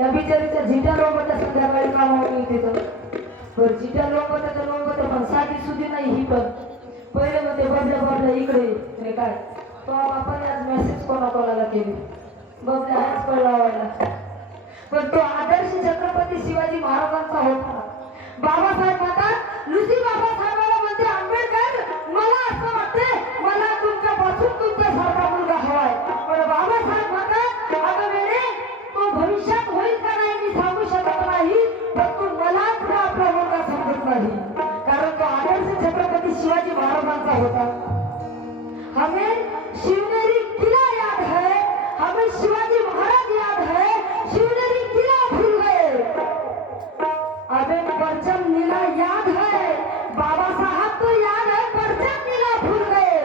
त्या बिचारीच्या झिट्या लोंबत्या संध्याकाळी कामावर येते तर झिट्या लोंबत्या पण साठी सुधी नाही ही पण पहिले मग ते बबल्या इकडे म्हणजे काय तो आपण आज मेसेज कोणाकोणाला केली बबल्या आहेच पण लावायला पण तो आदर्श छत्रपती शिवाजी महाराजांचा होता बाबासाहेब म्हणतात लुसी बाबासाहेबाला म्हणते आंबेडकर मला असं वाटते मला तुमच्यापासून तुमच्यासारखा मुलगा हवाय पण बाबासाहेब म्हणतात अगं वेळे तो भविष्यात होईल का नाही मी सांगू शकत नाही पण तू मला तुला आपला मुलगा समजत नाही कारण तो आदर्श छत्रपती शिवाजी महाराजांचा होता हमें शिवनेरी किला याद है हमें शिवाजी महाराज याद है शिवनेरी किला भूल गए हमें परचम नीला याद है बाबा साहब तो याद है परचम नीला भूल गए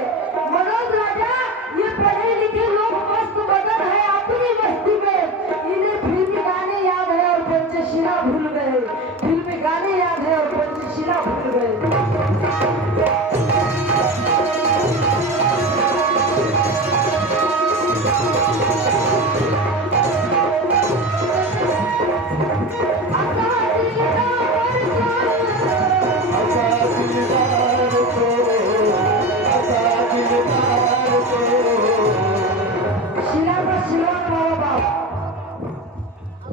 मनोज राजा ये पढ़े लिखे लोग मस्त बदन है अपनी मस्ती में इन्हें फिल्मी गाने याद है और पंचशिला भूल गए फिल्मी गाने याद है और पंचशिला भूल गए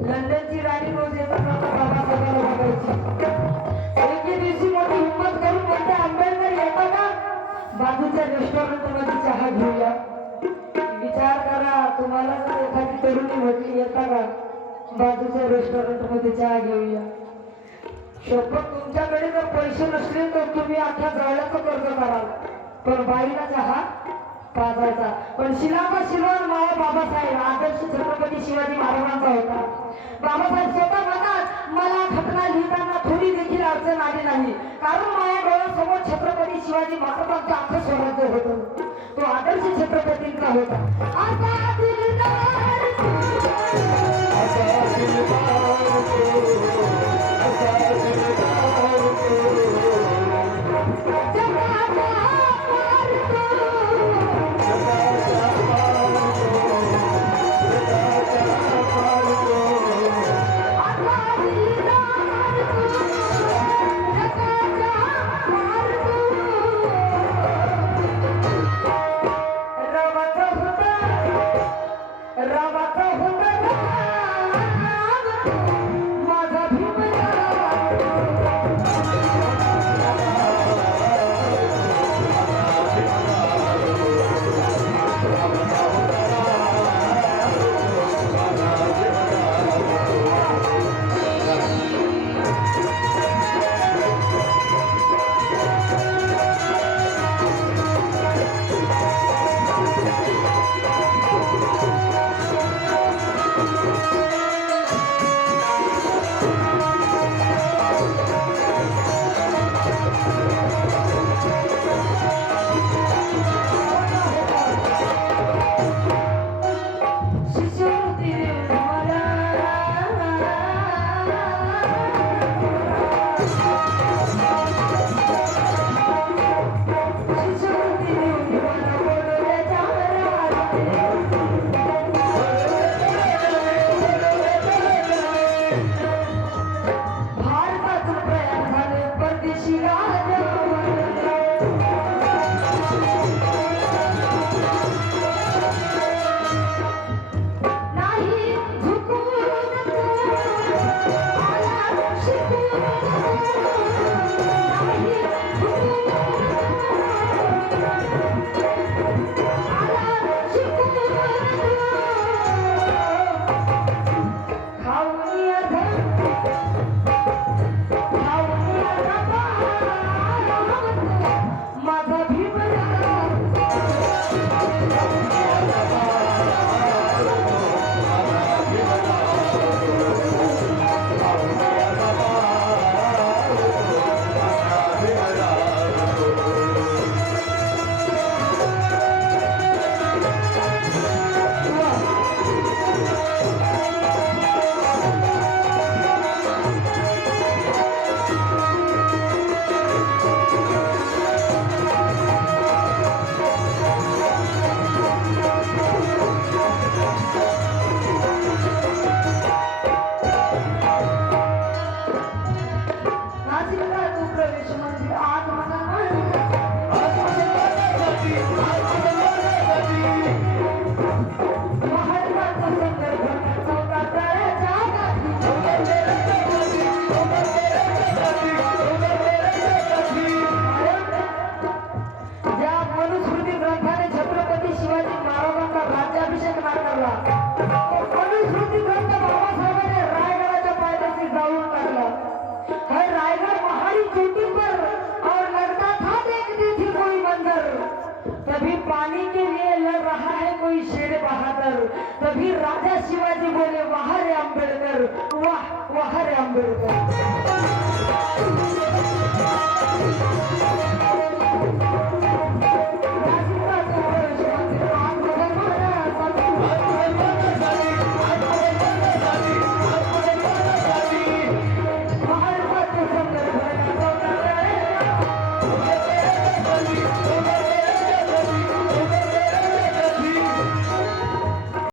लंडनची राणी रोज येताना बाबासाहेबांना बघायची एके दिवशी मोठी हिंमत करून म्हणते आंबेडकर येता का बाजूच्या रेस्टॉरंट मध्ये चहा घेऊया विचार करा तुम्हाला जर एखादी तरुणी म्हटली येता का बाजूच्या रेस्टॉरंट मध्ये चहा घेऊया शपथ तुमच्याकडे जर पैसे नसले तर तुम्ही अख्ख्या जवळचं कर्ज कराल पण बाईला चहा पाजायचा पण शिलापा शिलवार माया बाबासाहेब आदर्श छत्रपती शिवाजी महाराजांचा होता बाबासाहेब स्वतः म्हणतात मला घटना लिहिताना थोडी देखील अडचण आली नाही कारण माझ्या डोळ्यासमोर छत्रपती शिवाजी महाराजांचं अख्खं स्वराज्य होतं तो आदर्श छत्रपतींचा होता आता दिलदार राम आंबेडकर